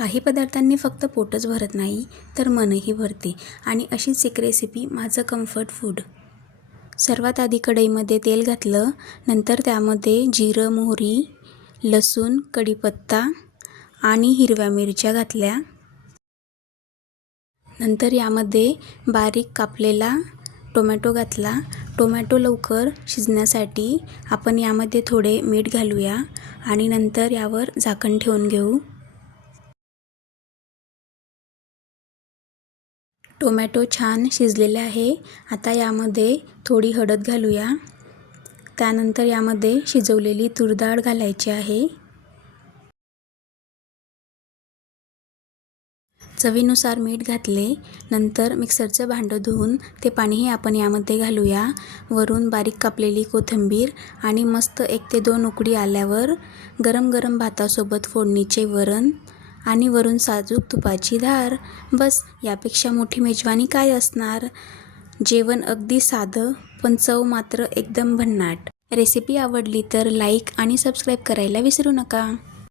काही पदार्थांनी फक्त पोटच भरत नाही तर मनही भरते आणि अशीच एक रेसिपी माझं कम्फर्ट फूड. सर्वात आधी कढईमध्ये तेल घातलं, नंतर त्यामध्ये जिरं, मोहरी, लसूण, कढीपत्ता आणि हिरव्या मिरच्या घातल्या. नंतर यामध्ये बारीक कापलेला टोमॅटो घातला. टोमॅटो लवकर शिजण्यासाठी आपण यामध्ये थोडे मीठ घालूया आणि नंतर यावर झाकण ठेवून घेऊ. टोमॅटो छान शिजलेले आहे. आता यामध्ये थोडी हळद घालूया. त्यानंतर यामध्ये शिजवलेली तूर डाळ घालायची आहे. चवीनुसार मीठ घातले. नंतर मिक्सरचं भांडं धुवून ते पाणीही आपण यामध्ये घालूया. वरून बारीक कापलेली कोथिंबीर आणि मस्त 1 ते 2 उकळी आल्यावर गरम गरम भातासोबत फोडणीचे वरण आणि वरून साजूक तुपाची धार. बस यापेक्षा मोठी मेजवानी काय असणार. जेवण अगदी साधं पण चव मात्र एकदम भन्नाट. रेसिपी आवडली तर लाईक आणि सबस्क्राईब करायला विसरू नका.